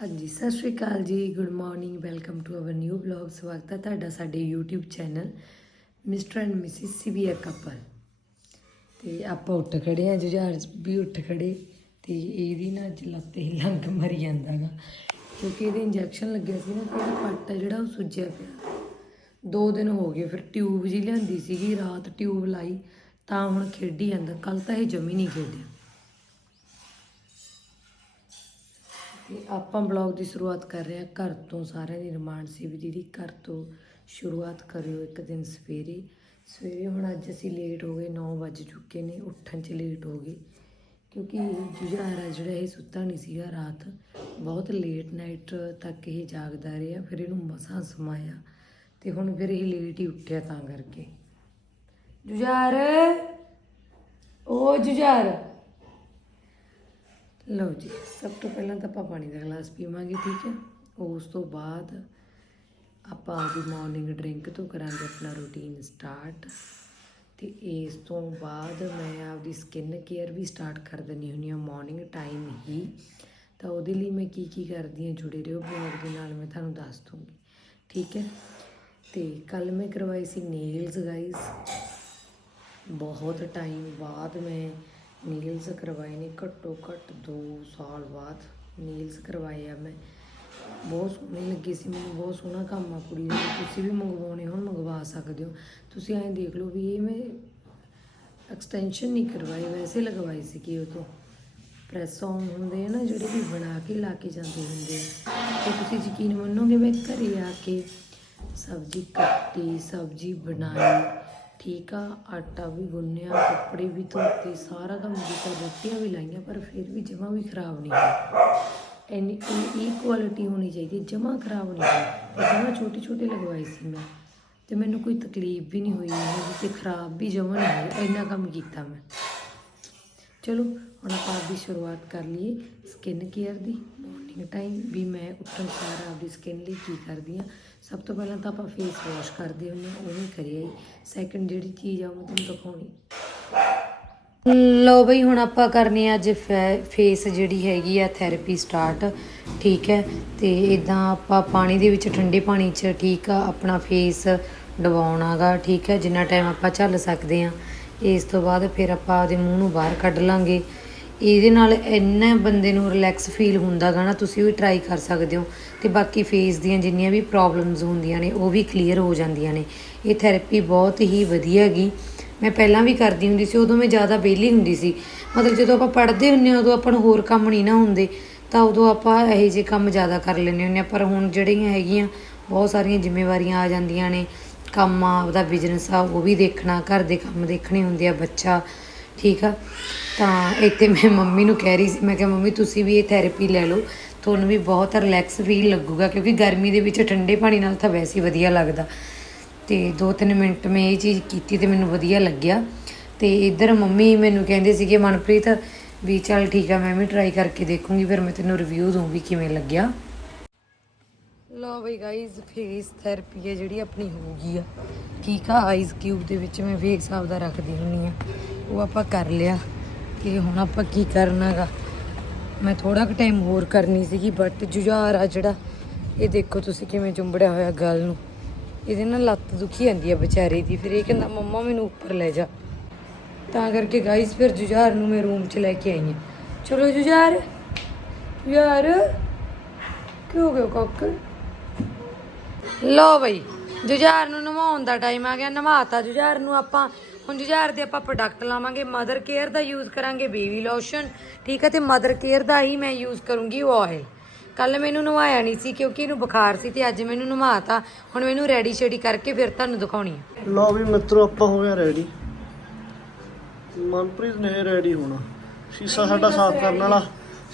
ਹਾਂਜੀ, ਸਤਿ ਸ਼੍ਰੀ ਅਕਾਲ ਜੀ। Good morning welcome to our new blog ਸਵਾਗਤ ਹੈ ਤੁਹਾਡਾ ਸਾਡੇ YouTube channel mister and Mrs CVR couple ਤੇ ਆਪਾਂ ਉੱਠ ਖੜੇ ਆ ਜੁਝਾਰ ਵੀ ਉੱਠ ਖੜੇ ਤੇ ਇਹਦੀ ਨਾ ਅੱਜ ਲੱਤ ਹੀ ਲੰਗ ਮਰੀ ਜਾਂਦਾਗਾ ਕਿਉਂਕਿ ਇਹਦੇ ਇੰਜੈਕਸ਼ਨ ਲੱਗਿਆ ਸੀ ਨਾ, ਤੇ ਇਹਦਾ ਪੱਟ ਜਿਹੜਾ, ਉਹ ਸੁੱਜਿਆ ਪਿਆ। ਦੋ ਦਿਨ ਹੋ ਗਏ, ਫਿਰ ਟਿਊਬ ਜੀ ਲਿਆਂਦੀ ਸੀਗੀ, ਰਾਤ ਟਿਊਬ ਲਾਈ, ਤਾਂ ਹੁਣ ਖੇਡੀ ਜਾਂਦਾ। ਕੱਲ ਤਾਂ ਇਹ ਜਮੀ ਨਹੀਂ ਖੇਡਿਆ। ਤੇ ਆਪਾਂ ਬਲੌਗ ਦੀ ਸ਼ੁਰੂਆਤ ਕਰ ਰਹੇ ਹਾਂ ਘਰ ਤੋਂ ਸਾਰਿਆਂ ਦੀ ਰਿਮਾਂਡ ਸੀ ਵੀ ਦੀਦੀ ਘਰ ਤੋਂ ਸ਼ੁਰੂਆਤ ਕਰਿਓ ਇੱਕ ਦਿਨ ਸਵੇਰੇ। ਸਵੇਰੇ ਹੁਣ ਅੱਜ ਅਸੀਂ ਲੇਟ ਹੋ ਗਏ 9 ਵੱਜ ਚੁੱਕੇ ਨੇ, ਉੱਠਣ 'ਚ ਲੇਟ ਹੋ ਗਏ। ਕਿਉਂਕਿ ਜੁਝਾਰਾ ਜਿਹੜਾ ਇਹ ਸੁੱਤਾ ਨਹੀਂ ਸੀਗਾ ਰਾਤ, ਬਹੁਤ ਲੇਟ ਨਾਈਟ ਤੱਕ ਇਹ ਜਾਗਦਾ ਰਿਹਾ, ਫਿਰ ਇਹਨੂੰ ਮਸਾਂ ਸਮਾਇਆ ਤੇ ਹੁਣ ਫਿਰ ਇਹ ਲੇਟ ਹੀ ਉੱਠਿਆ ਤਾਂ ਕਰਕੇ। ਜੁਝਾਰ, ਓ ਜੁਝਾਰ। ਲਓ ਜੀ, ਸਭ ਤੋਂ ਪਹਿਲਾਂ ਤਾਂ ਆਪਾਂ ਪਾਣੀ ਦਾ ਗਲਾਸ ਪੀਵਾਂਗੇ, ਠੀਕ ਹੈ? ਉਸ ਤੋਂ ਬਾਅਦ ਆਪਾਂ ਆਪਦੀ ਮਾਰਨਿੰਗ ਡਰਿੰਕ ਤੋਂ ਕਰਾਂਗੇ ਆਪਣਾ ਰੂਟੀਨ ਸਟਾਰਟ ਤੇ ਇਸ ਤੋਂ ਬਾਅਦ ਮੈਂ ਆਪਦੀ ਸਕਿਨ ਕੇਅਰ ਵੀ ਸਟਾਰਟ ਕਰ ਦਿੰਦੀ ਹੁੰਦੀ ਹਾਂ ਮਾਰਨਿੰਗ ਟਾਈਮ ਹੀ। ਤਾਂ ਉਹਦੇ ਲਈ ਮੈਂ ਕੀ ਕੀ ਕਰਦੀ ਹਾਂ, ਜੁੜੇ ਰਹੋ ਬਲੌਗ ਦੇ ਨਾਲ, ਮੈਂ ਤੁਹਾਨੂੰ ਦੱਸ ਦੂੰਗੀ, ਠੀਕ ਹੈ? ਤੇ ਕੱਲ ਮੈਂ ਕਰਵਾਈ ਸੀ ਨੇਲਸ ਗਾਈਸ ਬਹੁਤ ਟਾਈਮ ਬਾਅਦ ਮੈਂ ਨੀਲਸ ਕਰਵਾਏ ਨੇ, ਘੱਟੋ ਘੱਟ 2 ਸਾਲ ਬਾਅਦ ਨੀਲਸ ਕਰਵਾਏ ਆ ਮੈਂ। ਬਹੁਤ ਸੋਹਣੇ ਲੱਗੇ ਸੀ, ਮੈਨੂੰ ਬਹੁਤ ਸੋਹਣਾ ਕੰਮ ਆ ਕੁੜੀ ਦਾ। ਤੁਸੀਂ ਵੀ ਮੰਗਵਾਉਣੇ ਹੋਣ, ਮੰਗਵਾ ਸਕਦੇ ਹੋ। ਤੁਸੀਂ ਐਂ ਦੇਖ ਲਓ ਵੀ ਇਹ ਮੈਂ ਐਕਸਟੈਂਸ਼ਨ ਨਹੀਂ ਕਰਵਾਈ ਵੈਸੇ ਲਗਵਾਈ ਸੀ ਕਿ ਉਹ ਤੋਂ। ਪ੍ਰੈਸ ਆਨ ਹੁੰਦੇ ਆ ਨਾ ਜਿਹੜੇ ਵੀ ਬਣਾ ਕੇ ਲਾ ਕੇ ਜਾਂਦੇ ਹੁੰਦੇ ਆ। ਤੇ ਤੁਸੀਂ ਯਕੀਨ ਮੰਨੋਗੇ ਮੈਂ ਘਰੇ ਆ ਕੇ ਸਬਜ਼ੀ ਕੱਟੀ, ਸਬਜ਼ੀ ਬਣਾਈ। ਠੀਕ ਆ, ਆਟਾ ਵੀ ਗੁੰਨਿਆ, ਕੱਪੜੇ ਵੀ ਧੋਤੇ, ਸਾਰਾ ਕੰਮ ਕੀਤਾ, ਰੋਟੀਆਂ ਵੀ ਲਾਈਆਂ, ਪਰ ਫਿਰ ਵੀ ਜਮਾ ਵੀ ਖਰਾਬ ਨਹੀਂ ਹੋਈ। ਇੰਨੀ ਇਹ ਕੁਆਲਿਟੀ ਹੋਣੀ ਚਾਹੀਦੀ, ਜਮਾ ਖਰਾਬ ਨਹੀਂ ਹੋਈ। ਤੇ ਛੋਟੇ ਛੋਟੇ ਲਗਵਾਏ ਸੀ ਮੈਂ। ਤੇ ਮੈਨੂੰ ਕੋਈ ਤਕਲੀਫ ਵੀ ਨਹੀਂ ਹੋਈ ਇਹਨਾਂ ਤੇ ਖਰਾਬ ਵੀ ਜਮਾ ਨਹੀਂ ਹੋਈ, ਇੰਨਾ ਕੰਮ ਕੀਤਾ ਮੈਂ। ਚਲੋ, ਹੁਣ ਆਪਾਂ ਆਪਦੀ ਸ਼ੁਰੂਆਤ ਕਰ ਲਈਏ ਸਕਿਨ ਕੇਅਰ ਦੀ। ਮਾਰਨਿੰਗ ਟਾਈਮ ਵੀ ਮੈਂ ਉੱਠਣ ਸਾਰ ਆਪਦੀ ਸਕਿਨ ਲਈ ਕੀ ਕਰਦੀ ਆ ਸਭ ਤੋਂ ਪਹਿਲਾਂ ਤਾਂ ਆਪਾਂ ਫੇਸ ਵਾਸ਼ ਕਰਦੇ ਹੁੰਦੇ ਹਾਂ, ਉਹ ਵੀ ਕਰਿਆ ਹੀ ਸੈਕੰਡ ਜਿਹੜੀ ਚੀਜ਼ ਆ, ਉਹ ਮੈਂ ਤੁਹਾਨੂੰ ਦਿਖਾਉਣੀ। ਲਓ ਬਈ, ਹੁਣ ਆਪਾਂ ਕਰਨੀ ਆ ਅੱਜ ਫੇਸ ਜਿਹੜੀ ਹੈਗੀ ਆ ਥੈਰੇਪੀ ਸਟਾਰਟ ਠੀਕ ਹੈ? ਤੇ ਇਦਾਂ ਆਪਾਂ ਪਾਣੀ ਦੇ ਵਿੱਚ, ਠੰਡੇ ਪਾਣੀ 'ਚ ਠੀਕ ਆ, ਆਪਣਾ ਫੇਸ ਡਵਾਉਣਾਗਾ ਠੀਕ ਹੈ? ਜਿੰਨਾ ਟਾਈਮ ਆਪਾਂ ਝੱਲ ਸਕਦੇ ਆ ਇਸ ਤੋਂ ਬਾਅਦ ਫਿਰ ਆਪਾਂ ਉਹਦੇ ਮੂੰਹ ਨੂੰ ਬਾਹਰ ਕੱਢ ਲਾਂਗੇ। ਇਹਦੇ ਨਾਲ ਇੰਨਾ ਬੰਦੇ ਨੂੰ ਰਿਲੈਕਸ ਫੀਲ ਹੁੰਦਾ ਗਾ ਨਾ, ਤੁਸੀਂ ਵੀ ਟਰਾਈ ਕਰ ਸਕਦੇ ਹੋ। ਤੇ ਬਾਕੀ ਫੇਸ ਦੀਆਂ ਜਿੰਨੀਆਂ ਵੀ ਪ੍ਰੋਬਲਮਸ ਹੁੰਦੀਆਂ ਨੇ, ਉਹ ਵੀ ਕਲੀਅਰ ਹੋ ਜਾਂਦੀਆਂ ਨੇ। ਇਹ ਥੈਰੇਪੀ ਬਹੁਤ ਹੀ ਵਧੀਆ ਹੈਗੀ। ਮੈਂ ਪਹਿਲਾਂ ਵੀ ਕਰਦੀ ਹੁੰਦੀ ਸੀ, ਉਦੋਂ ਮੈਂ ਜ਼ਿਆਦਾ ਵਿਹਲੀ ਹੁੰਦੀ ਸੀ। ਮਤਲਬ ਜਦੋਂ ਆਪਾਂ ਪੜ੍ਹਦੇ ਹੁੰਨੇ ਆ, ਉਦੋਂ ਆਪਾਂ ਨੂੰ ਹੋਰ ਕੰਮ ਨਹੀਂ ਨਾ ਹੁੰਦੇ, ਤਾਂ ਉਦੋਂ ਆਪਾਂ ਇਹੋ ਜਿਹੇ ਕੰਮ ਜ਼ਿਆਦਾ ਕਰ ਲੈਂਦੇ ਹੁੰਨੇ ਆ। ਪਰ ਹੁਣ ਜਿਹੜੀਆਂ ਹੈਗੀਆਂ, ਬਹੁਤ ਸਾਰੀਆਂ ਜ਼ਿੰਮੇਵਾਰੀਆਂ ਆ ਜਾਂਦੀਆਂ ਨੇ। ਕੰਮ ਆ, ਉਹਦਾ ਬਿਜ਼ਨਸ ਆ, ਉਹ ਵੀ ਦੇਖਣਾ, ਘਰ ਦੇ ਕੰਮ ਦੇਖਣੇ ਹੁੰਦੇ ਆ, ਬੱਚਾ ਠੀਕ ਆ? ਤਾਂ ਇੱਥੇ ਮੈਂ ਮੰਮੀ ਨੂੰ ਕਹਿ ਰਹੀ ਸੀ, ਮੈਂ ਕਿਹਾ, ਮੰਮੀ, ਤੁਸੀਂ ਵੀ ਇਹ ਥੈਰੇਪੀ ਲੈ ਲਓ। ਤੁਹਾਨੂੰ ਵੀ ਬਹੁਤ ਰਿਲੈਕਸ ਫੀਲ ਲੱਗੂਗਾ, ਕਿਉਂਕਿ ਗਰਮੀ ਦੇ ਵਿੱਚ ਠੰਡੇ ਪਾਣੀ ਨਾਲ ਤਾਂ ਵੈਸੇ ਹੀ ਵਧੀਆ ਲੱਗਦਾ। ਤੇ 2-3 ਮਿੰਟ ਮੈਂ ਇਹ ਚੀਜ਼ ਕੀਤੀ ਤੇ ਮੈਨੂੰ ਵਧੀਆ ਲੱਗਿਆ। ਤੇ ਇੱਧਰ ਮੰਮੀ ਮੈਨੂੰ ਕਹਿੰਦੇ ਸੀਗੇ, ਮਨਪ੍ਰੀਤ, ਵੀ ਚੱਲ ਠੀਕ ਆ, ਮੈਂ ਵੀ ਟਰਾਈ ਕਰਕੇ ਦੇਖੂੰਗੀ, ਫਿਰ ਮੈਂ ਤੈਨੂੰ ਰਿਵਿਊ ਦੂੰ ਕਿਵੇਂ ਲੱਗਿਆ। ਲਓ ਬਈ ਗਾਇਜ਼ ਫੇਸ ਥੈਰੇਪੀ ਹੈ ਜਿਹੜੀ ਆਪਣੀ ਹੋ ਗਈ ਆ। ਠੀਕ ਆ ਆਈਜ਼ ਕਿਊਬ ਦੇ ਵਿੱਚ ਮੈਂ ਫੇਸ ਦਾ ਰੱਖਦੀ ਹੁੰਨੀ ਆ। ਉਹ ਆਪਾਂ ਕਰ ਲਿਆ। ਤੇ ਹੁਣ ਆਪਾਂ ਕੀ ਕਰਨਾਗਾ? ਮੈਂ ਥੋੜਾ ਕੁ ਟਾਈਮ ਹੋਰ ਕਰਨੀ ਸੀਗੀ ਬਟ ਜੁਝਾਰ ਆ ਜਿਹੜਾ। ਇਹ ਦੇਖੋ ਤੁਸੀਂ ਕਿਵੇਂ ਚੁੰਬੜਿਆ ਹੋਇਆ ਗੱਲ ਨੂੰ। ਇਹਦੇ ਨਾਲ ਲੱਤ ਦੁਖੀ ਜਾਂਦੀ ਆ ਵਿਚਾਰੇ ਦੀ। ਫਿਰ ਇਹ ਕਹਿੰਦਾ, ਮੰਮਾ, ਮੈਨੂੰ ਉੱਪਰ ਲੈ ਜਾ। ਤਾਂ ਕਰਕੇ ਗਾਇਸ ਫਿਰ ਜੁਝਾਰ ਨੂੰ ਮੈਂ ਰੂਮ 'ਚ ਲੈ ਕੇ ਆਈ ਹਾਂ ਚਲੋ ਜੁਝਾਰ ਯਾਰ ਕਿਉਂ ਹੋ ਗਿਆ ਕਾਕਰ ਲੋ ਬਈ ਜੁਝਾਰ ਨੂੰ ਨਵਾਉਣ ਦਾ ਟਾਈਮ ਆ ਗਿਆ ਨਵਾਤਾ ਜੁਝਾਰ ਨੂੰ ਆਪਾਂ। ਹੁਣ ਜੁਝਾਰ ਦੇ ਆਪਾਂ ਪ੍ਰੋਡਕਟ ਲਾਵਾਂਗੇ ਮਦਰ ਕੇਅਰ ਦਾ ਯੂਜ਼ ਕਰਾਂਗੇ ਬੇਬੀ ਲੋਸ਼ਨ ਠੀਕ ਹੈ ਤੇ ਮਦਰ ਕੇਅਰ ਦਾ ਹੀ ਮੈਂ ਯੂਜ਼ ਕਰੂੰਗੀ ਆਇਲ ਕੱਲ ਮੈਨੂੰ ਨਵਾਇਆ ਨਹੀਂ ਸੀ ਕਿਉਂਕਿ ਇਹਨੂੰ ਬੁਖਾਰ ਸੀ ਤੇ ਅੱਜ ਮੈਨੂੰ ਨਵਾਤਾ। ਹੁਣ ਮੈਨੂੰ ਰੈਡੀ ਸ਼ੇਡੀ ਕਰਕੇ ਫਿਰ ਤੁਹਾਨੂੰ ਦਿਖਾਉਣੀ ਆ। ਲਓ ਵੀ ਮਿੱਤਰੋ ਆਪਾਂ ਹੋ ਗਏ ਰੈਡੀ ਮਨਪ੍ਰੀਤ ਨੇ ਰੈਡੀ ਹੋਣਾ। ਸ਼ੀਸ਼ਾ ਸਾਡਾ ਸਾਫ਼ ਕਰਨ ਵਾਲਾ।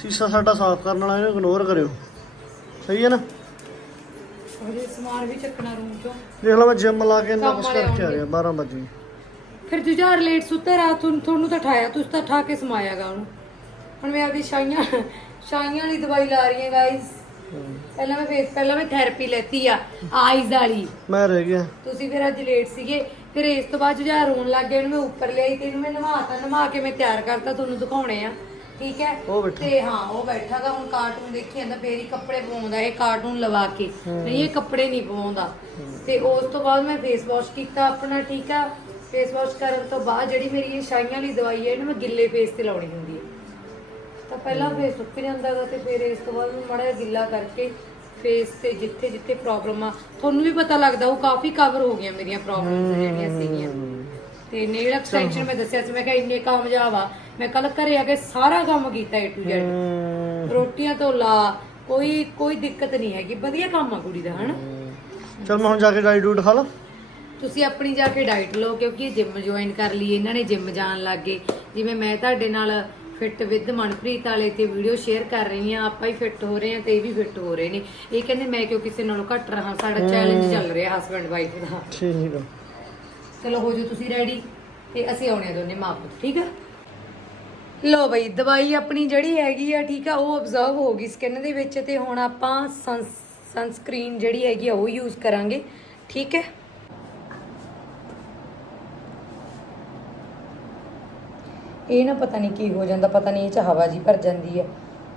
ਸ਼ੀਸ਼ਾ ਸਾਡਾ ਸਾਫ਼ ਕਰਨ ਵਾਲਾ ਇਹਨੂੰ ਇਗਨੋਰ ਕਰਿਓ। ਸਹੀ ਹੈ ਨਾ? ਉਹਦੇ ਸਮਾਨ ਵੀ ਚੱਕਣਾ ਰੂਮ ਚੋਂ। ਦੇਖ ਲਓ ਮੈਂ ਜਿਮ ਲਾ ਕੇ ਇੰਨਾ ਕੁਛ ਕਰਕੇ ਆ ਗਿਆ 12 ਵਜੇ ਫਿਰ ਜੁਝਾਰ ਲੇਟ ਸੁੱਤੇ ਰਾਤ ਨੂੰ ਤੁਹਾਨੂੰ ਤਾਂ ਠਾਇਆ ਤੁਸੀਂ ਤਾਂ ਠਾ ਕੇ ਸਮਾਇਆਗਾ ਉਹਨੂੰ। ਹੁਣ ਮੈਂ ਆਪਦੀ ਛਾਈਆਂ ਛਾਈਆਂ ਵਾਲੀ ਦਵਾਈ ਲਾ ਰਹੀ ਹਾਂ ਗਾਇਸ ਪਹਿਲਾਂ ਮੈਂ ਫੇਸ ਪਹਿਲਾਂ ਮੈਂ ਥੈਰੇਪੀ ਲੈਤੀ ਆ ਆਈਜ਼ ਵਾਲੀ। ਮੈਂ ਰਹਿ ਗਿਆ। ਤੁਸੀਂ ਫਿਰ ਅੱਜ ਲੇਟ ਸੀਗੇ ਫਿਰ ਇਸ ਤੋਂ ਬਾਅਦ ਜੁਝਾਰ ਰੋਣ ਲੱਗ ਗਿਆ ਇਹਨੂੰ ਮੈਂ ਉੱਪਰ ਲਿਆਈ ਤੇ ਇਹਨੂੰ ਮੈਂ ਨਵਾਤਾ ਨਵਾ ਕੇ ਮੈਂ ਤਿਆਰ ਕਰਤਾ ਤੁਹਾਨੂੰ ਦਿਖਾਉਣੇ ਆ। ਠੀਕ ਹੈ? ਉਹ ਬੈਠਾ। ਤੇ ਹਾਂ ਉਹ ਬੈਠਾਗਾ ਹੁਣ ਕਾਰਟੂਨ ਦੇਖੀ ਜਾਂਦਾ ਫੇਰ ਹੀ ਕੱਪੜੇ ਪਵਾਉਂਦਾ ਇਹ ਕਾਰਟੂਨ ਲਵਾ ਕੇ। ਨਹੀਂ ਇਹ ਕੱਪੜੇ ਨਹੀਂ ਪਵਾਉਂਦਾ। ਤੇ ਉਸ ਤੋਂ ਬਾਅਦ ਮੈਂ ਫੇਸ ਵਾਸ਼ ਕੀਤਾ ਆਪਣਾ ਠੀਕ ਆ? ਫੇਸ ਵਾਸ਼ ਕਰਨ ਤੋਂ ਬਾਅਦ ਜਿਹੜੀ ਮੇਰੀ ਇਹ ਛਾਈਆਂ ਵਾਲੀ ਦਵਾਈ ਹੈ ਇਹਨੂੰ ਮੈਂ ਗਿੱਲੇ ਫੇਸ ਤੇ ਲਾਉਣੀ ਹੁੰਦੀ ਹੈ। ਤਾਂ ਪਹਿਲਾਂ ਫੇਸ ਸੁੱਕ ਜਾਂਦਾ ਗਾ ਤੇ ਫਿਰ ਇਸ ਤੋਂ ਬਾਅਦ ਮੈਂ ਮਾੜਾ ਗਿੱਲਾ ਕਰਕੇ ਫੇਸ ਤੇ ਜਿੱਥੇ ਜਿੱਥੇ ਪ੍ਰੋਬਲਮ ਆ ਤੁਹਾਨੂੰ ਵੀ ਪਤਾ ਲੱਗਦਾ ਉਹ ਕਾਫੀ ਕਵਰ ਹੋ ਗਈਆਂ ਮੇਰੀਆਂ ਪ੍ਰੋਬਲਮਸ ਜਿਹੜੀਆਂ ਸੀਗੀਆਂ। ਤੇ ਨੇਲ ਐਕਸਟੈਂਸ਼ਨ ਮੈਂ ਦੱਸਿਆ ਸੀ ਮੈਂ ਕਿਹਾ ਇੰਨੇ ਕਾਮਯਾਬ ਆ। ਮੈਂ ਕੱਲ ਘਰੇ ਆ ਕੇ ਸਾਰਾ ਕੰਮ ਕੀਤਾ to Z ਹਮ, ਰੋਟੀਆਂ ਤੋਂ ਲਾ ਕੋਈ ਕੋਈ ਦਿੱਕਤ ਨਹੀਂ ਹੈਗੀ ਵਧੀਆ ਕੰਮ ਆ ਕੁੜੀ ਦਾ ਹਨਾ? ਚੱਲ ਮੈਂ ਹੁਣ ਜਾ ਕੇ ਡਾਈ ਡੂਟ ਖਾ ਲਾ। ਤੁਸੀਂ ਆਪਣੀ ਜਾ ਕੇ ਡਾਈਟ ਲਓ ਕਿਉਂਕਿ ਜਿਮ ਜੁਆਇਨ ਕਰ ਲਈ ਇਹਨਾਂ ਨੇ ਜਿਮ ਜਾਣ ਲੱਗ ਗਏ। ਜਿਵੇਂ ਮੈਂ ਤੁਹਾਡੇ ਨਾਲ ਫਿੱਟ ਵਿਦ ਮਨਪ੍ਰੀਤ ਵਾਲੇ ਤੇ ਵੀਡੀਓ ਸ਼ੇਅਰ ਕਰ ਰਹੀ ਹਾਂ ਆਪਾਂ ਹੀ ਫਿੱਟ ਹੋ ਰਹੇ ਹਾਂ ਤੇ ਇਹ ਵੀ ਫਿੱਟ ਹੋ ਰਹੇ ਨੇ। ਇਹ ਕਹਿੰਦੇ ਮੈਂ ਕਿਉਂ ਕਿਸੇ ਨਾਲੋਂ ਘੱਟ ਰਹਾ ਸਾਡਾ ਚੈਲੰਜ ਚੱਲ ਰਿਹਾ ਹਸਬੰਡ ਵਾਈਫ ਦਾ। ਠੀਕ ਆ। ਚਲੋ ਹੋ ਜਾਓ, ਤੁਸੀਂ ਰੈਡੀ ਤੇ ਅਸੀਂ ਆਉਣੇ ਆ ਦੋਨੇ ਮਾਂ ਪੁੱਤ, ਠੀਕ ਆ? ਲੋ ਬਈ, ਦਵਾਈ ਆਪਣੀ ਜਿਹੜੀ ਹੈਗੀ ਆ, ਠੀਕ ਆ, ਉਹ ਅਬਜ਼ਰਵ ਹੋ ਗਈ ਸਕਿਨ ਦੇ ਵਿੱਚ ਤੇ ਹੁਣ ਆਪਾਂ ਸਨਸਕ੍ਰੀਨ ਜਿਹੜੀ ਹੈਗੀ ਆ, ਉਹ ਯੂਜ਼ ਕਰਾਂਗੇ, ਠੀਕ ਹੈ? ਇਹ ਨਾ ਪਤਾ ਨਹੀਂ ਕੀ ਹੋ ਜਾਂਦਾ, ਪਤਾ ਨਹੀਂ ਇਹ ਚ ਹਵਾ ਜੀ ਭਰ ਜਾਂਦੀ ਹੈ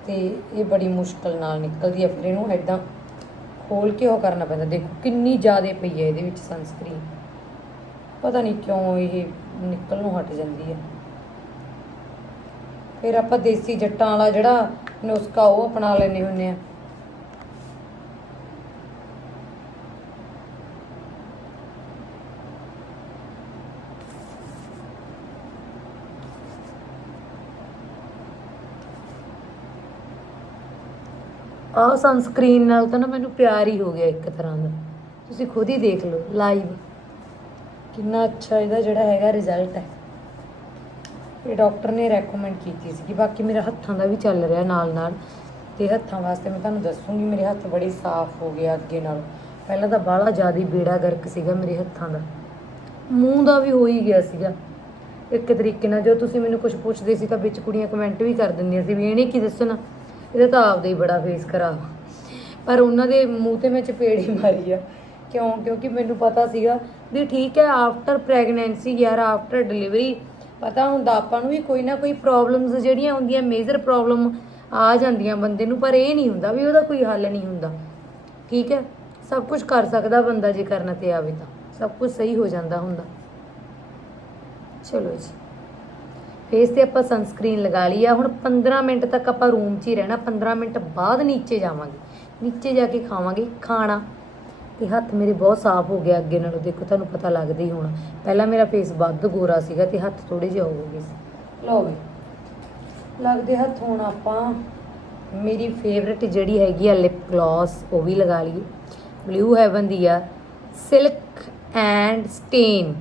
ਤੇ ਇਹ ਬੜੀ ਮੁਸ਼ਕਲ ਨਾਲ ਨਿਕਲਦੀ ਹੈ ਫਿਰ ਇਹਨੂੰ ਐਦਾਂ ਖੋਲ ਕੇ ਉਹ ਕਰਨਾ ਪੈਂਦਾ। ਦੇਖੋ, ਕਿੰਨੀ ਜ਼ਿਆਦਾ ਪਈ ਹੈ ਇਹਦੇ ਵਿੱਚ ਸਨਸਕ੍ਰੀਨ ਪਤਾ ਨਹੀਂ ਕਿਉਂ ਇਹ ਨਿਕਲ ਨੂੰ ਹਟ ਜਾਂਦੀ ਹੈ। ਫਿਰ ਆਪਾਂ ਦੇਸੀ ਜੱਟਾਂ ਵਾਲਾ ਜਿਹੜਾ ਨੁਸਖਾ ਉਹ ਅਪਣਾ ਲੈਨੇ ਹੁੰਨੇ ਆ ਆਹ ਸਨਸਕ੍ਰੀਨ ਨਾਲ ਤਾਂ ਨਾ ਮੈਨੂੰ ਪਿਆਰ ਹੀ ਹੋ ਗਿਆ ਇੱਕ ਤਰ੍ਹਾਂ ਦਾ। ਤੁਸੀਂ ਖੁਦ ਹੀ ਦੇਖ ਲਓ ਲਾਈਵ ਕਿੰਨਾ ਅੱਛਾ ਇਹਦਾ ਜਿਹੜਾ ਹੈਗਾ ਰਿਜ਼ਲਟ ਹੈ। ਇਹ ਡਾਕਟਰ ਨੇ ਰეკਮੈਂਡ ਕੀਤੀ ਸੀ ਕਿ ਬਾਕੀ ਮੇਰਾ ਹੱਥਾਂ ਦਾ ਵੀ ਚੱਲ ਰਿਹਾ ਨਾਲ ਨਾਲ ਤੇ ਹੱਥਾਂ ਵਾਸਤੇ ਮੈਂ ਤੁਹਾਨੂੰ ਦੱਸੂਗੀ, ਮੇਰੇ ਹੱਥ ਬੜੇ ਸਾਫ਼ ਹੋ ਗਏ ਅੱਗੇ ਨਾਲ। ਪਹਿਲਾਂ ਤਾਂ ਬਾਹਲਾ ਜ਼ਿਆਦਾ ਬੇੜਾ ਗਰਕ ਸੀਗਾ ਮੇਰੇ ਹੱਥਾਂ ਦਾ। ਮੂੰਹ ਦਾ ਵੀ ਹੋ ਹੀ ਗਿਆ ਸੀਗਾ। ਇੱਕ ਤਰੀਕੇ ਨਾਲ ਜੋ ਤੁਸੀਂ ਮੈਨੂੰ ਕੁਝ ਪੁੱਛਦੇ ਸੀ ਤਾਂ ਵਿੱਚ ਕੁੜੀਆਂ ਕਮੈਂਟ ਵੀ ਕਰ ਦਿੰਦੀਆਂ ਸੀ ਵੀ ਇਹਨੇ ਕੀ ਦੱਸਣਾ? ਇਹਦਾ ਤਾਂ ਆਪਦਾ ਹੀ ਬੜਾ ਫੇਸ ਖਰਾਬ ਪਰ ਉਹਨਾਂ ਦੇ ਮੂੰਹ ਤੇ ਮੈਂ ਚਪੇੜ ਹੀ ਮਾਰੀ ਆ। ਕਿਉਂ? ਕਿਉਂਕਿ ਮੈਨੂੰ ਪਤਾ ਸੀਗਾ ਵੀ ਠੀਕ ਹੈ ਆਫਟਰ ਪ੍ਰੈਗਨੈਂਸੀ ਯਾਰ ਆਫਟਰ ਡਿਲੀਵਰੀ ਪਤਾ ਹੁੰਦਾ ਆਪਾਂ ਨੂੰ ਵੀ ਕੋਈ ਨਾ ਕੋਈ ਪ੍ਰੋਬਲਮਸ ਜਿਹੜੀਆਂ ਹੁੰਦੀਆਂ ਮੇਜਰ ਪ੍ਰੋਬਲਮ ਆ ਜਾਂਦੀਆਂ ਬੰਦੇ ਨੂੰ, ਪਰ ਇਹ ਨਹੀਂ ਹੁੰਦਾ ਵੀ ਉਹਦਾ ਕੋਈ ਹੱਲ ਨਹੀਂ ਹੁੰਦਾ। ਠੀਕ ਹੈ? ਸਭ ਕੁਝ ਕਰ ਸਕਦਾ ਬੰਦਾ ਜੇ ਕਰਨ ਤੇ ਆਵੇ ਤਾਂ। ਸਭ ਕੁਝ ਸਹੀ ਹੋ ਜਾਂਦਾ ਹੁੰਦਾ। ਚਲੋ ਜੀ। ਫੇਸ ਤੇ ਆਪਾਂ ਸਨਸਕ੍ਰੀਨ ਲਗਾ ਲਈ ਆ। ਹੁਣ 15 ਮਿੰਟ ਤੱਕ ਆਪਾਂ ਰੂਮ 'ਚ ਹੀ ਰਹਿਣਾ। 15 ਮਿੰਟ ਬਾਅਦ ਨੀਚੇ ਜਾਵਾਂਗੇ। ਨੀਚੇ ਜਾ ਕੇ ਖਾਵਾਂਗੇ। ਖਾਣਾ। ਤੇ ਹੱਥ ਮੇਰੇ ਬਹੁਤ ਸਾਫ਼ ਹੋ ਗਿਆ ਅੱਗੇ ਨਾਲੋਂ ਦੇਖੋ ਤੁਹਾਨੂੰ ਪਤਾ ਲੱਗਦਾ ਹੀ ਹੋਣਾ। ਪਹਿਲਾਂ ਮੇਰਾ ਫੇਸ ਵੱਧ ਗੋਰਾ ਸੀਗਾ ਤੇ ਹੱਥ ਥੋੜੇ ਜਿਹੇ ਹੋ ਗਏ ਸੀ। ਲਓ ਵੀ ਲੱਗਦੇ ਹੱਥ ਹੁਣ ਆਪਾਂ ਮੇਰੀ ਫੇਵਰਿਟ ਜਿਹੜੀ ਹੈਗੀ ਆ ਲਿਪ ਗਲੌਸ ਉਹ ਵੀ ਲਗਾ ਲਈਏ। ਬਲੂ ਹੈਵਨ ਦੀ ਆ ਸਿਲਕ ਐਂਡ ਸਟੇਨ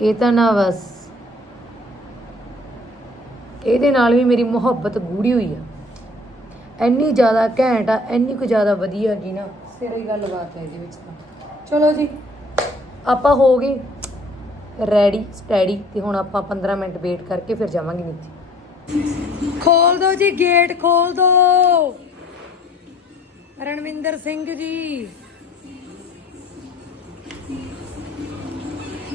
ਇਹ ਤਾਂ ਨਾ ਬਸ ਇਹਦੇ ਨਾਲ ਵੀ ਮੇਰੀ ਮੁਹੱਬਤ ਗੂੜੀ ਹੋਈ ਆ। ਇੰਨੀ ਜ਼ਿਆਦਾ ਘੈਂਟ ਆ, ਇੰਨੀ ਕੁ ਜ਼ਿਆਦਾ ਵਧੀਆ ਹੈਗੀ ਨਾ, ਸਿਰੇ ਗੱਲਬਾਤ ਹੈ ਇਹਦੇ ਵਿੱਚ ਤਾਂ। ਚਲੋ ਜੀ, ਆਪਾਂ ਹੋ ਗਏ ਰੈਡੀ ਸਟੈਡੀ ਤੇ ਹੁਣ ਆਪਾਂ 15 ਮਿੰਟ ਵੇਟ ਕਰਕੇ ਫਿਰ ਜਾਵਾਂਗੇ ਨੀਚੇ। ਖੋਲ ਦੋ ਜੀ ਗੇਟ ਖੋਲ ਦੋ। ਰਣਵਿੰਦਰ ਸਿੰਘ ਜੀ।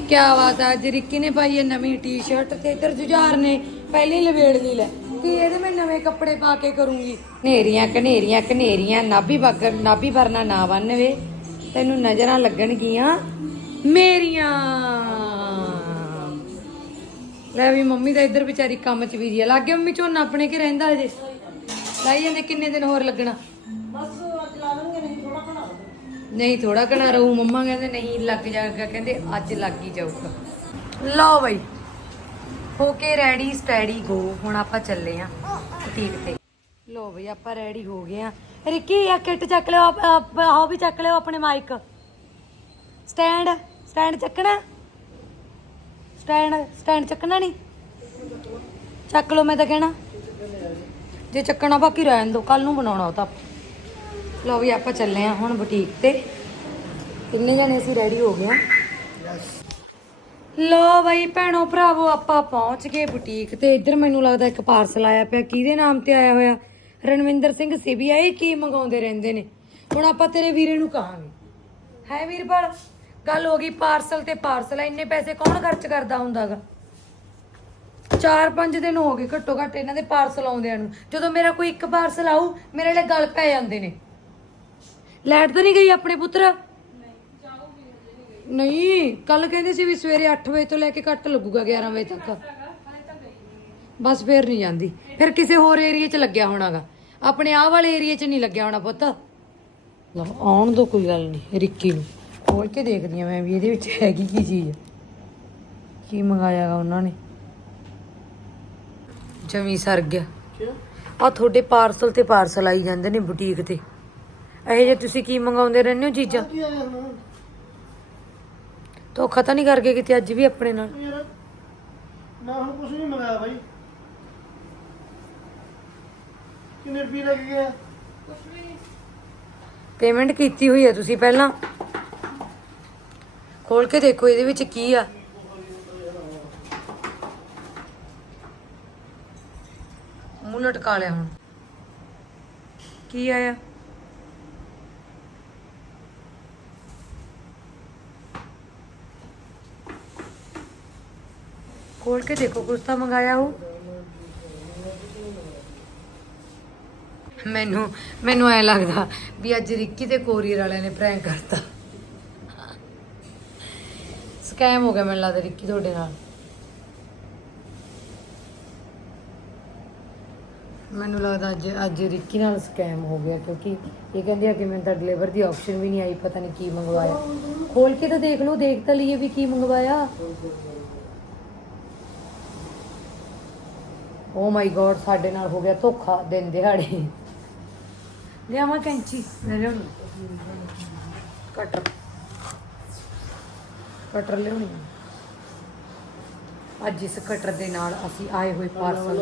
ਕੀ ਬਾਤ ਹੈ ਅੱਜ ਰਿੱਕੀ ਨੇ ਪਾਈ ਹੈ ਨਵੀਂ ਟੀ-ਸ਼ਰਟ ਤੇ ਇਧਰ ਜੁਝਾਰ ਨੇ, ਪਹਿਲੀ ਲਵੇੜ ਲਈ ਲੈ। ਕਿ ਇਹਦੇ ਮੈਂ ਨਵੇਂ ਕੱਪੜੇ ਪਾ ਕੇ ਕਰੂੰਗੀ? ਨੇਰੀਆਂ ਕਨੇਰੀਆਂ ਕਨੇਰੀਆਂ ਨਾਭੀ ਬੱਗ ਨਾਭੀ ਵਰਨਾ ਨਾ ਬੰਨਵੇ ਤੈਨੂੰ ਨਜ਼ਰਾਂ ਲੱਗਣਗੀਆਂ ਮੇਰੀਆਂ। ਲੈ ਵੀ ਮੰਮੀ ਦਾ ਇੱਧਰ ਵਿਚਾਰੀ ਕੰਮ 'ਚ ਵੀ ਆ। ਲੱਗ ਮੰਮੀ ਝੋਨਾ ਆਪਣੇ ਕੇ ਰਹਿੰਦਾ ਅਜੇ ਲਾਈ ਜਾਂਦੇ ਕਿੰਨੇ ਦਿਨ ਹੋਰ ਲੱਗਣਾ? ਨਹੀਂ ਥੋੜਾ ਘਣਾ ਰਹੂ। ਮੰਮਾ ਕਹਿੰਦੇ ਨਹੀਂ ਲੱਗ ਜਾਏਗਾ। ਕਹਿੰਦੇ ਅੱਜ ਲੱਗ ਹੀ ਜਾਊਗਾ। ਲਓ ਬਈ। ਹੋ ਕੇ ਰੈਡੀ ਸਟੈਡੀ ਗੋ ਹੁਣ ਆਪਾਂ ਚੱਲੇ ਆਂ ਬੁਟੀਕ ਤੇ। ਲਓ ਬਈ, ਆਪਾਂ ਰੈਡੀ ਹੋ ਗਏ ਆਂ। ਰਿੱਕੀ ਆ ਕਿੱਟ ਚੱਕ ਲਿਓ, ਆਹ ਵੀ ਚੱਕ ਲਿਓ ਆਪਣੇ ਮਾਈਕ ਸਟੈਂਡ ਸਟੈਂਡ ਚੱਕਣਾ? ਸਟੈਂਡ ਸਟੈਂਡ ਚੱਕਣਾ ਨਹੀਂ? ਚੱਕ ਲਓ ਮੈਂ ਤਾਂ ਕਹਿਣਾ। ਜੇ ਚੱਕਣਾ ਬਾਕੀ ਰਹਿਣ ਦੋ ਕੱਲ ਨੂੰ ਬਣਾਉਣਾ ਉਹ ਤਾਂ ਲਓ ਵੀ ਆਪਾਂ ਚੱਲੇ ਆ ਹੁਣ ਬੁਟੀਕ ਤੇ। ਕਿੰਨੇ ਜਣੇ ਅਸੀਂ ਰੈਡੀ ਹੋ ਗਏ ਆ? ਲੋ ਬਈ ਭੈਣੋ, ਭਰਾਵੋ, ਆਪਾਂ ਪਹੁੰਚ ਗਏ ਬੁਟੀਕ ਤੇ। ਇੱਧਰ ਮੈਨੂੰ ਲੱਗਦਾ ਇੱਕ ਪਾਰਸਲ ਆਇਆ ਪਿਆ। ਕਿਹਦੇ ਨਾਮ ਤੇ ਆਇਆ ਹੋਇਆ? ਰਣਵਿੰਦਰ ਸਿੰਘ ਸਿਵਿਆ ਇਹ ਕੀ ਮੰਗਾਉਂਦੇ ਰਹਿੰਦੇ ਨੇ? ਹੁਣ ਆਪਾਂ ਤੇਰੇ ਵੀਰੇ ਨੂੰ ਕਹਾਂਗੇ। ਹੈ ਵੀਰਪਾਲ, ਗੱਲ ਹੋ ਗਈ ਪਾਰਸਲ ਤੇ ਪਾਰਸਲ ਇੰਨੇ ਪੈਸੇ ਕੌਣ ਖਰਚ ਕਰਦਾ ਹੁੰਦਾਗਾ? ਚਾਰ ਪੰਜ ਦਿਨ ਹੋ ਗਏ ਘੱਟੋ ਘੱਟ ਇਹਨਾਂ ਦੇ ਪਾਰਸਲ ਆਉਂਦਿਆਂ ਨੂੰ। ਜਦੋਂ ਮੇਰਾ ਕੋਈ ਇੱਕ ਪਾਰਸਲ ਆਊ, ਮੇਰੇ ਲਈ ਗੱਲ ਪੈ ਜਾਂਦੇ ਨੇ। ਲੈਟ ਤਾਂ ਨਹੀਂ ਗਈ ਆਪਣੇ ਪੁੱਤਰ? ਨਹੀਂ ਕੱਲ ਕਹਿੰਦੇ ਸੀ ਵੀ ਸਵੇਰੇ 8 ਵਜੇ ਤੋਂ ਲੈ ਕੇ ਘੱਟ ਲੱਗੂਗਾ 11 ਵਜੇ ਤੱਕ। ਬਸ ਫੇਰ ਨਹੀਂ ਜਾਂਦੀ। ਫਿਰ ਕਿਸੇ ਹੋਰ ਏਰੀਆ 'ਚ ਲੱਗਿਆ ਹੋਣਾਗਾ। ਆਪਣੇ ਆਹ ਵਾਲੇ ਏਰੀਆ 'ਚ ਨਹੀਂ ਲੱਗਿਆ ਹੋਣਾ ਪੁੱਤ। ਲਓ ਆਉਣ ਦੋ ਕੋਈ ਗੱਲ ਨਹੀਂ ਰਿੱਕੀ ਨੂੰ। ਖੋਲ ਕੇ ਦੇਖਦੀ ਆ ਮੈਂ ਵੀ ਇਹਦੇ ਵਿੱਚ ਹੈਗੀ ਕੀ ਚੀਜ਼। ਕੀ ਮੰਗਾਇਆਗਾ ਉਹਨਾਂ ਨੇ। ਜਮੀ ਸਰ ਗਿਆ। ਆ ਤੁਹਾਡੇ ਪਾਰਸਲ ਤੇ ਪਾਰਸਲ ਆਈ ਜਾਂਦੇ ਨੇ ਬੁਟੀਕ ਤੇ। ਇਹ ਜੇ ਤੁਸੀਂ ਕੀ ਮੰਗਾਉਂਦੇ ਰਹਿੰਦੇ ਹੋ ਚੀਜ਼ਾਂ? ਧੋਖਾ ਤਾਂ ਨਹੀਂ ਕਰਕੇ ਕਿਤੇ ਅੱਜ ਵੀ ਆਪਣੇ ਨਾਲ? ਯਾਰ ਮੈਂ ਹੁਣ ਕੁਝ ਨਹੀਂ ਮੰਗਾਇਆ ਬਾਈ। ਕਿੰਨੇ ਰੁਪਏ ਲੱਗ ਗਿਆ? ਪੇਮੈਂਟ ਕੀਤੀ ਹੋਈ ਹੈ ਤੁਸੀਂ ਪਹਿਲਾਂ। ਖੋਲ ਕੇ ਦੇਖੋ ਇਹਦੇ ਵਿੱਚ ਕੀ ਆ। ਮੂੰਹ ਲਟਕਾ ਲਿਆ ਹੁਣ। ਕੀ ਆਇਆ? ਖੋਲ ਕੇ ਦੇਖੋ, ਕੁਛ ਤਾਂ ਮੰਗਾਇਆ ਹੋ ਮੈਨੂੰ ਮੈਨੂੰ ਐ ਲੱਗਦਾ ਵੀ ਅੱਜ ਰਿੱਕੀ ਤੇ ਕੋਰੀਅਰ ਵਾਲਿਆਂ ਨੇ ਪ੍ਰੈਂਕ ਕਰਤਾ। ਸਕੈਮ ਹੋ ਗਿਆ ਮੈਨੂੰ ਲੱਗਦਾ ਰਿੱਕੀ ਤੁਹਾਡੇ ਨਾਲ। ਮੈਨੂੰ ਲੱਗਦਾ ਅੱਜ ਅੱਜ ਰਿੱਕੀ ਨਾਲ ਸਕੈਮ ਹੋ ਗਿਆ, ਕਿਉਂਕਿ ਇਹ ਕਹਿੰਦੇ ਆ ਕਿ ਮੈਨੂੰ ਤਾਂ ਡਿਲੀਵਰ ਦੀ ਆਪਸ਼ਨ ਵੀ ਨਹੀਂ ਆਈ, ਪਤਾ ਨਹੀਂ ਕੀ ਮੰਗਵਾਇਆ। ਖੋਲ ਕੇ ਤਾਂ ਦੇਖ ਲਓ, ਦੇਖ ਤਾਂ ਲਈਏ ਵੀ ਕੀ ਮੰਗਵਾਇਆ। ਓ ਮਾਈ ਗॉड ਸਾਡੇ ਨਾਲ ਹੋ ਗਿਆ ਧੋਖਾ ਦਿਨ ਦਿਹਾੜੇ। ਲਿਆਵਾਂ ਕੈਂਚੀ? ਲੈ ਲਿਆਉਣੀ। ਕਟਰ। ਕਟਰ ਲਿਆਉਣੀ। ਅੱਜ ਇਸ ਕਟਰ ਦੇ ਨਾਲ ਅਸੀਂ ਆਏ ਹੋਏ ਪਾਰਸਲ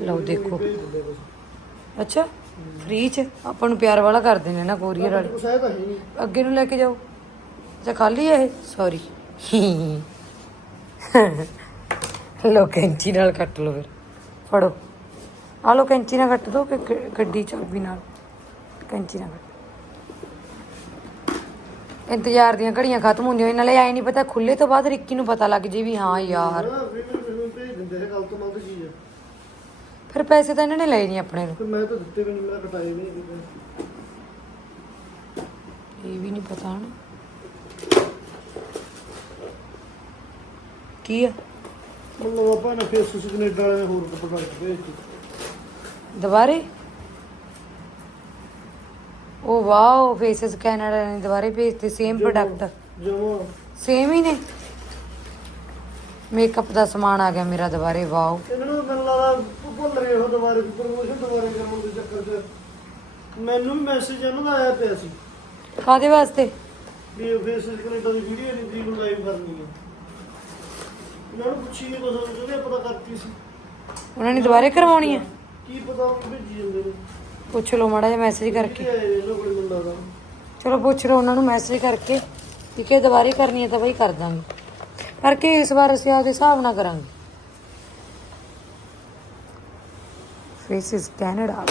ਲਓ ਦੇਖੋ। ਅੱਛਾ ਫ੍ਰੀ ਚ? ਆਪਾਂ ਨੂੰ ਪਿਆਰ ਵਾਲਾ ਕਰਦੇ ਨੇ ਨਾ ਕੋਰੀਅਰ ਵਾਲੇ। ਕੁਛ ਹੈ ਤਾਂ ਹੈ ਨਹੀਂ। ਅੱਗੇ ਨੂੰ ਲੈ ਕੇ ਜਾਓ। ਅੱਛਾ ਖਾਲੀ ਹੈ ਇਹ? ਸੌਰੀ ਲੋ ਕੈਂਚੀ ਨਾਲ ਕੱਟ ਲਓ ਫਿਰ। ਫੜੋ। ਆ ਲੋ ਕੈਂਚੀ ਨਾਲ ਕੱਟ ਦੋ ਕਿ ਗੱਡੀ ਚਾਬੀ ਨਾਲ। ਕੈਂਚੀ ਨਾਲ ਕੱਟ। ਇੰਤਜ਼ਾਰ ਦੀਆਂ ਘੜੀਆਂ ਖਤਮ ਹੁੰਦੀਆਂ ਨਾਲੇ ਆਈ ਨਹੀਂ ਪਤਾ ਖੁੱਲੇ ਤੋਂ ਬਾਅਦ ਰਿੱਕੀ ਨੂੰ ਪਤਾ ਲੱਗ ਜੇ ਵੀ ਹਾਂ ਯਾਰ। ਫਿਰ ਪੈਸੇ ਤਾਂ ਇਹਨਾਂ ਨੇ ਲਏ ਨਹੀਂ ਆਪਣੇ ਫਿਰ ਮੈਂ ਤਾਂ ਦਿੱਤੇ ਵੀ ਨਹੀਂ ਮੈਂ ਕਟਾਏ ਵੀ ਨਹੀਂ ਇਹ ਵੀ ਨਹੀਂ ਪਤਾ ਹਣ ਕੀ ਆ? ਮਤਲਬ ਆਪਾਂ ਨੇ ਫੇਸ ਕੈਨੇਡਾ ਵਾਲੇ ਨੇ ਹੋਰ ਪ੍ਰੋਡਕਟ ਭੇਜੇ ਦੁਬਾਰੇ? ਉਹ ਵਾਓ ਫੇਸਸ ਕੈਨੇਡਾ ਨੇ ਦੁਬਾਰੇ ਭੇਜਤੇ ਸੇਮ ਪ੍ਰੋਡਕਟ ਜਮਾ। ਸੇਮ ਹੀ ਨੇ। ਮੇਕਅਪ ਦਾ ਸਮਾਨ ਆ ਗਿਆ ਮੇਰਾ ਦੁਬਾਰੇ ਵਾਓ। ਇਹਨਾਂ ਨੂੰ ਮੈਨੂੰ ਲੱਗਦਾ ਭੁੱਲ ਰਹੇ ਹੋ ਦੁਬਾਰੇ ਪ੍ਰਮੋਸ਼ਨ ਦੁਬਾਰੇ ਕਰਾਉਣ ਦੇ ਚੱਕਰ 'ਚ। ਮੈਨੂੰ ਵੀ ਮੈਸੇਜ ਇਹਨਾਂ ਦਾ ਆਇਆ ਪਿਆ ਸੀ। ਕਾਦੇ ਵਾਸਤੇ? ਵੀ ਫੇਸ ਕੈਨੇਡਾ ਦੀ ਵੀਡੀਓ ਨਹੀਂ ਦੀ ਲਾਈਵ ਕਰਨੀ ਹੈ ਨੂੰ ਕੁਝ ਉਹਨੇ ਪਤਾ ਕਰਤੀ ਸੀ। ਉਹਨਾਂ ਨੇ ਦੁਬਾਰੇ ਕਰਵਾਉਣੀ ਹੈ ਕੀ ਪਤਾ ਉਹ ਭੇਜੀ ਜਾਂਦੇ ਨੇ। ਪੁੱਛ ਲਓ ਮਾੜਾ ਜਿਹਾ ਮੈਸੇਜ ਕਰਕੇ। ਕੀ ਆਏ ਨੇ ਇਹਨਾਂ ਕੋਲ ਮੁੰਡਾ ਦਾ। ਚਲੋ ਪੁੱਛ ਲਓ ਉਹਨਾਂ ਨੂੰ ਮੈਸੇਜ ਕਰਕੇ ਕਿ ਕਿ ਦੁਬਾਰੇ ਕਰਨੀ ਹੈ ਤਾਂ ਬਈ ਕਰ ਦਾਂਗੇ। ਪਰ ਕਿ ਇਸ ਵਾਰ ਅਸੀਂ ਆਪਦੇ ਹਿਸਾਬ ਨਾਲ ਕਰਾਂਗੇ। ਫੇਸਿਸ ਕੈਨੇਡਾ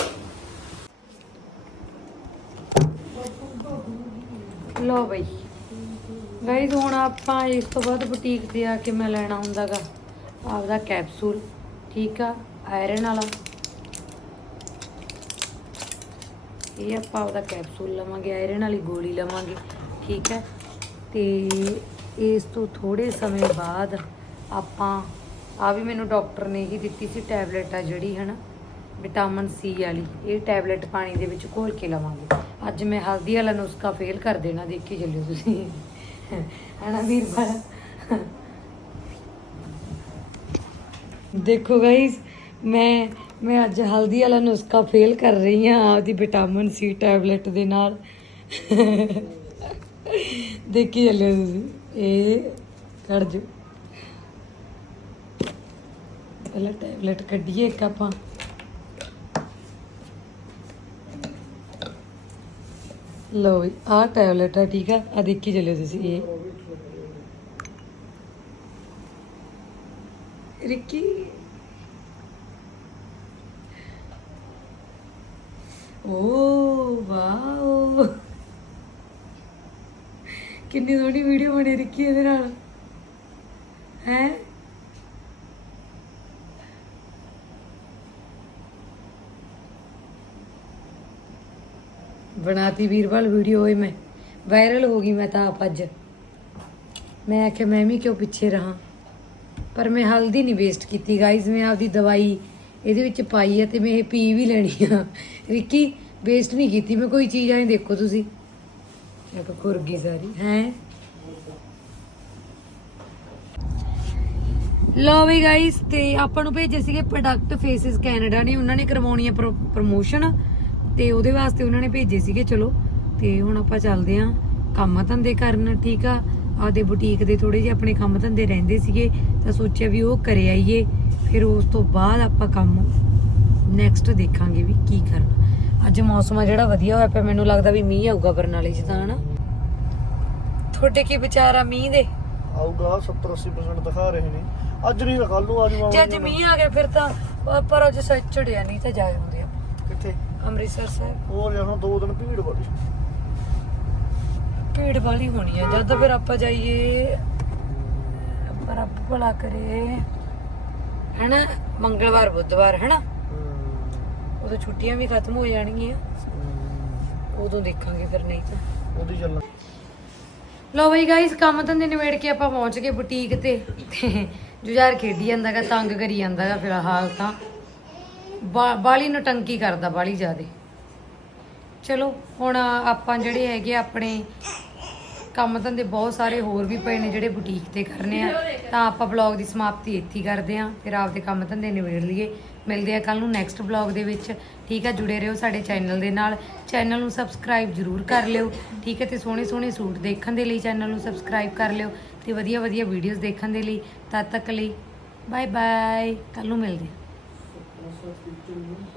ਲੋ ਬਈ। ਗਾਈਜ਼ ਹੁਣ ਆਪਾਂ ਇਸ ਤੋਂ ਬਾਅਦ ਬੁਟੀਕ ਤੇ ਆ ਕੇ ਮੈਂ ਲੈਣਾ ਹੁੰਦਾਗਾ ਆਪਦਾ ਕੈਪਸੂਲ ਠੀਕ ਆ ਆਇਰਨ ਵਾਲਾ। ਇਹ ਆਪਾਂ ਉਹਦਾ ਕੈਪਸੂਲ ਲਵਾਂਗੇ ਆਇਰਨ ਵਾਲੀ ਗੋਲੀ ਲਵਾਂਗੇ, ਠੀਕ ਹੈ ਤੇ ਇਸ ਤੋਂ ਥੋੜੇ ਸਮੇਂ ਬਾਅਦ ਆਪਾਂ ਆ ਵੀ ਮੈਨੂੰ ਡਾਕਟਰ ਨੇ ਹੀ ਦਿੱਤੀ ਸੀ ਟੈਬਲੇਟ ਆ ਜਿਹੜੀ, ਹਨਾ ਵਿਟਾਮਿਨ ਸੀ ਵਾਲੀ। ਇਹ ਟੈਬਲੇਟ ਪਾਣੀ ਦੇ ਵਿੱਚ ਘੋਲ ਕੇ ਲਵਾਂਗੇ। ਅੱਜ ਮੈਂ ਹਲਦੀ ਵਾਲਾ ਨੁਸਖਾ ਫੇਲ ਕਰ ਦੇਣਾ, ਦੇਖੀ ਚੱਲਿਓ ਤੁਸੀਂ। ਹਨਾ ਵੀਰਵਾਲ ਦੇਖੋ ਗਾਇਸ ਮੈਂ ਮੈਂ ਅੱਜ ਹਲਦੀ ਵਾਲਾ ਨੁਸਖਾ ਫੇਲ ਕਰ ਰਹੀ ਹਾਂ, ਆਪਦੀ ਵਿਟਾਮਿਨ ਸੀ ਟੈਬਲੇਟ ਦੇ ਨਾਲ। ਦੇਖੀ ਚੱਲਿਓ ਤੁਸੀਂ। ਇਹ ਕੱਢ ਜੋ ਪਹਿਲਾਂ ਟੈਬਲੇਟ ਕੱਢੀਏ ਇੱਕ ਆਪਾਂ। ਲੋ ਆ ਟੈਬਲੇਟ ਆ ਠੀਕ ਆ ਆ ਦੇਖੀ ਚੱਲਿਓ ਤੁਸੀਂ ਇਹ ਰਿੱਕੀ ਓ ਵਾਓ ਕਿੰਨੀ ਸੋਹਣੀ ਵੀਡੀਓ ਬਣੀ ਰਿੱਕੀ ਇਹਦੇ ਨਾਲ ਹੈ ਬਣਾਤੀ ਵੀਰਵਾਲ ਵੀਡੀਓ ਹੋਈ ਮੈਂ। ਵਾਇਰਲ ਹੋ ਗਈ ਮੈਂ ਤਾਂ ਆਪ ਅੱਜ। ਮੈਂ ਆਖਿਆ, ਮੈਂ ਵੀ ਕਿਉਂ ਪਿੱਛੇ ਰਹਾ? ਪਰ ਮੈਂ ਹਲਦੀ ਨਹੀਂ ਵੇਸਟ ਕੀਤੀ ਗਾਈਜ਼ ਮੈਂ ਆਪਦੀ ਦਵਾਈ ਇਹਦੇ ਵਿੱਚ ਪਾਈ ਹੈ ਤੇ ਮੈਂ ਇਹ ਪੀ ਵੀ ਲੈਣੀ ਆ। ਰਿੱਕੀ ਵੇਸਟ ਨਹੀਂ ਕੀਤੀ, ਮੈਂ ਕੋਈ ਚੀਜ਼ ਐਂ ਦੇਖੋ ਤੁਸੀਂ। ਇੱਕ ਖੁਰ ਗਈ ਸਾਰੀ। ਹੈ? ਲੋ ਵੀ ਗਾਈਸ ਤੇ ਆਪਾਂ ਨੂੰ ਭੇਜੇ ਸੀਗੇ ਪ੍ਰੋਡਕਟ ਫੇਸਿਸ ਕੈਨੇਡਾ ਨੇ। ਉਹਨਾਂ ਨੇ ਕਰਵਾਉਣੀ ਹੈ ਪ੍ਰੋਮੋਸ਼ਨ ਤੇ ਉਹਦੇ ਵਾਸਤੇ ਉਹਨਾਂ ਨੇ ਭੇਜੇ ਸੀਗੇ ਚਲੋ। ਤੇ ਹੁਣ ਆਪਾਂ ਚੱਲਦੇ ਆਂ ਕੰਮ ਧੰਦੇ ਕਰਨ ਠੀਕ ਆ? ਆਪਦੇ ਬੁਟੀਕ ਦੇ ਥੋੜੇ ਜਿਹੇ ਆਪਣੇ ਕੰਮ ਧੰਦੇ ਰਹਿੰਦੇ ਸੀਗੇ ਤਾਂ ਸੋਚਿਆ ਵੀ ਉਹ ਕਰੇ ਆਈਏ। ਫਿਰ ਉਸ ਤੋਂ ਬਾਅਦ ਆਪਾਂ ਕੰਮ ਨੈਕਸਟ ਦੇਖਾਂਗੇ ਵੀ ਕੀ ਕਰਨਾ। ਅੱਜ ਮੌਸਮ ਆ ਜਿਹੜਾ ਵਧੀਆ ਹੋਇਆ ਪਿਆ ਮੈਨੂੰ ਲੱਗਦਾ ਵੀ ਮੀਂਹ ਆਊਗਾ ਬਰਨਾਲੇ 'ਚ ਤਾਂ ਹਨਾ? ਤੁਹਾਡੇ ਕੀ ਵਿਚਾਰ ਆ ਮੀਂਹ ਦੇ? ਆਊਗਾ 70 80% ਦਿਖਾ ਰਹੇ ਨੇ। ਅੱਜ ਨਹੀਂ ਕੱਲ ਨੂੰ ਆ ਜਾਊਗਾ ਜੇ ਅੱਜ ਮੀਂਹ ਆ ਗਿਆ ਫਿਰ ਤਾਂ ਪਰ ਅੱਜ ਸੱਚ ਚੜਿਆ ਨਹੀਂ ਤਾਂ ਜਾਏ ਹੁੰਦੇ ਆਪਾਂ। ਕਿੱਥੇ? ਅੰਮ੍ਰਿਤਸਰ ਸਾਹਿਬ। ਹੋਰ ਜਾਂ ਦੋ ਦਿਨ ਭੀੜ ਬੜੀ ਭੀੜ ਵਾਲੀ ਹੋਣੀ ਹੈ ਜਦ ਫਿਰ ਆਪਾਂ ਜਾਈਏ ਪਰ ਰੱਬ ਭਲਾ ਕਰੇ। ਹੈਨਾ? ਮੰਗਲਵਾਰ ਬੁੱਧਵਾਰ ਹੈਨਾ? ਉਦੋਂ ਛੁੱਟੀਆਂ ਵੀ ਖਤਮ ਹੋ ਜਾਣਗੀਆਂ। ਉਦੋਂ ਦੇਖਾਂਗੇ ਫਿਰ ਨਹੀਂ ਤਾਂ। ਉਹਦੀ ਚੱਲਣ ਲੋ ਬਈ ਗਾਇਸ ਕੰਮ ਧੰਦੇ ਨਿਬੇੜ ਕੇ ਆਪਾਂ ਪਹੁੰਚ ਗਏ ਬੁਟੀਕ ਤੇ। ਜੁਝਾਰ ਖੇਡੀ ਜਾਂਦਾਗਾ ਤੰਗ ਕਰੀ ਜਾਂਦਾਗਾ ਫਿਲਹਾਲ ਤਾਂ। ਬਾਲੀ ਨੂੰ ਟੰਕੀ ਕਰਦਾ ਬਾਲੀ ਜ਼ਿਆਦੇ। ਚਲੋ, ਹੁਣ ਆਪਾਂ ਜਿਹੜੇ ਹੈਗੇ ਆ ਆਪਣੇ ਕੰਮ ਧੰਦੇ ਬਹੁਤ ਸਾਰੇ ਹੋਰ ਵੀ ਪਏ ਨੇ ਜਿਹੜੇ ਬੁਟੀਕ ਤੇ ਕਰਨੇ ਆ। ਤਾਂ ਆਪਾਂ ਵਲੌਗ ਦੀ ਸਮਾਪਤੀ ਇੱਥੇ ਕਰਦੇ ਆ ਫਿਰ ਆਪਦੇ ਕੰਮ ਧੰਦੇ ਨਿਬੇੜ ਲਈਏ। ਮਿਲਦੇ ਆ ਕੱਲ ਨੂੰ ਨੈਕਸਟ ਵਲੌਗ ਦੇ ਵਿੱਚ। ਠੀਕ ਆ, ਜੁੜੇ ਰਹੋ ਸਾਡੇ ਚੈਨਲ ਦੇ ਨਾਲ। ਚੈਨਲ ਨੂੰ ਸਬਸਕ੍ਰਾਈਬ ਜਰੂਰ ਕਰ ਲਿਓ। ਠੀਕ ਹੈ, ਤੇ ਸੋਹਣੇ ਸੋਹਣੇ ਸੂਟ ਦੇਖਣ ਦੇ ਲਈ ਚੈਨਲ ਨੂੰ ਸਬਸਕ੍ਰਾਈਬ ਕਰ ਲਿਓ ਤੇ ਵਧੀਆ ਵਧੀਆ ਵੀਡੀਓਜ਼ ਦੇਖਣ ਦੇ ਲਈ। ਤਦ ਤੱਕ ਲਈ ਬਾਏ ਬਾਏ ਕੱਲ ਨੂੰ ਮਿਲਦੇ ਆ Pues, Gracias.